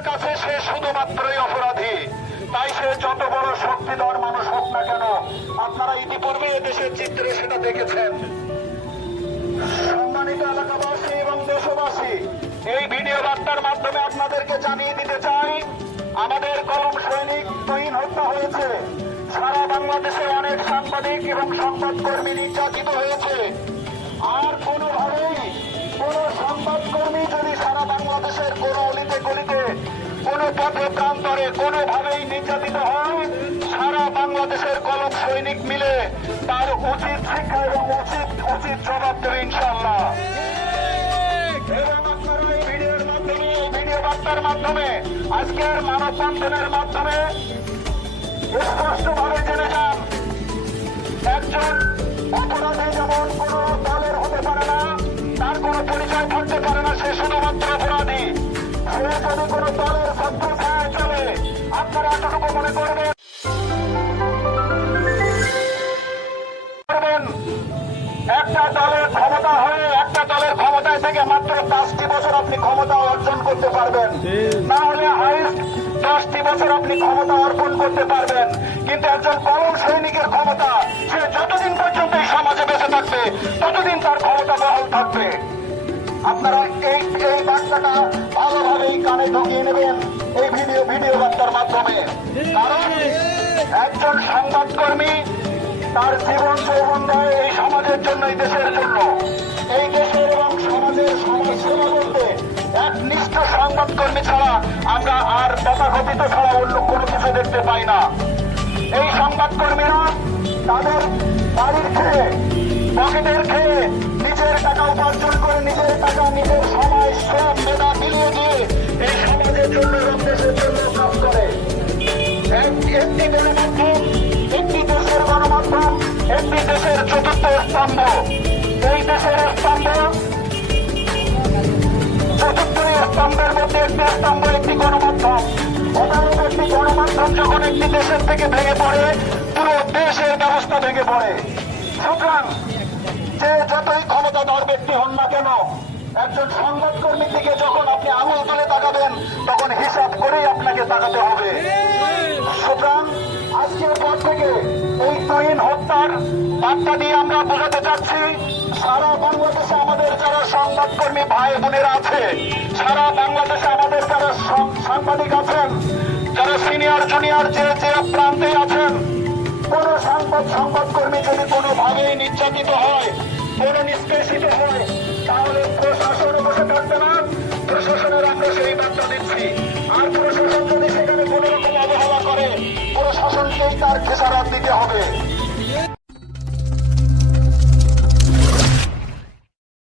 তার কাছে সে শুধুমাত্রই অপরাধী। তাই সে যত বড় শক্তিধর মানুষ হোক না কেন, আপনারা ইতিপূর্বে দেশের চিত্রে সেটা দেখেছেন। সম্মানিত এলাকাবাসী এবং দেশবাসী, এই ভিডিও বার্তার মাধ্যমে আপনাদেরকে জানিয়ে দিতে চাই, আমাদের কলম সৈনিক তুহিন হত্যা হয়েছে। সারা বাংলাদেশে অনেক সাংবাদিক এবং সংবাদকর্মী নির্যাতিত হয়েছে। আর কোনোভাবেই কোন সংবাদকর্মী যদি সারা বাংলাদেশের কোন অলিতে গলিতে কোন পথে প্রান্তরে কোনোভাবেই নির্যাতিত হয়, সারা বাংলাদেশের কলম সৈনিক মিলে তার উচিত শিক্ষা এবং উচিত জবাব দেবে ইনশাআল্লাহ। এবং আপনারা এই ভিডিওর মাধ্যমে, এই ভিডিও বার্তার মাধ্যমে, আজকের মানববন্ধনের মাধ্যমে স্পষ্টভাবে জেনে যান, একজন অপরাধী যেমন কোন দলের হতে পারে না, তার কোন পরিচয় থাকতে পারে না, সে শুধুমাত্র অপরাধী। সে যদি কোন দলের ছত্র ছায়ায় চলে, আপনারা এতটুকু মনে করবেন একটা দলের ক্ষমতা হয়ে একটা দলের ক্ষমতায় থেকে মাত্র 5টি বছর আপনি ক্ষমতা অর্জন করতে পারবেন, না হলে হাইস্ট 10টি বছর আপনি ক্ষমতা অর্পণ করতে পারবেন। কিন্তু একজন কলম সৈনিকের ক্ষমতা, সে যতদিন পর্যন্ত এই সমাজে বেঁচে থাকবে ততদিন তার ক্ষমতা বহাল থাকবে। আপনারা এই বার্তাটা ভালোভাবেই কানে ঢুকিয়ে নেবেন এই ভিডিও বার্তার মাধ্যমে। কারণ একজন সংবাদকর্মী তার জীবন যৌবন দেয় এই সমাজের জন্য, এই দেশের জন্য। এই দেশের এবং সমাজের সমাজ সেবা করতে একনিষ্ঠ সংবাদকর্মী ছাড়া আমরা আর তথাকথিত ছাড়া অন্য কোনো কিছু দেখতে পাই না। এই সংবাদকর্মীরা তাদের বাড়ির খেয়ে, পকেটের খেয়ে, নিজের টাকা উপার্জন করে, নিজের টাকা, নিজের সময়, শ্রম, মেধা মিলিয়ে দিয়ে এই সমাজের জন্য এবং দেশের জন্য কাজ করে। একটি গণমাধ্যম, একটি দেশের গণমাধ্যম, একটি দেশের চতুর্থ স্তম্ভ। এই দেশের স্তম্ভ, চতুর্থ স্তম্ভের মধ্যে একটি স্তম্ভ একটি গণমাধ্যম। অতএব একটি গণমাধ্যম যখন একটি দেশের থেকে ভেঙে পড়ে, পুরো দেশের ব্যবস্থা ভেঙে পড়ে। সুতরাং যে যতই ক্ষমতাধর ব্যক্তি হন না কেন, একজন সংবাদকর্মীর দিকে যখন আপনি আঙুল তুলে তাকাবেন, তখন হিসাব করেই আপনাকে তাকাতে হবে। সুতরাং আজকের পর থেকে এই তুহিন হত্যার বার্তা দিয়ে আমরা বোঝাতে চাচ্ছি, সারা বাংলাদেশে আমাদের যারা সংবাদকর্মী ভাই বোনেরা আছে, সারা বাংলাদেশে আমাদের যারা সাংবাদিক আছেন, যারা সিনিয়র জুনিয়র যে প্রান্তে আছেন, কোন সংবাদকর্মী যদি কোনোভাবেই নির্যাতিত হয়, কোন নিষ্পেষিত হয়, তাহলে প্রশাসন বসে থাকবে না। প্রশাসনের আমরা সেই বার্তা দিচ্ছি। আর প্রশাসন যদি সেখানে কোন রকম অবহেলা করে, প্রশাসনকেই তার খেসারত দিতে হবে।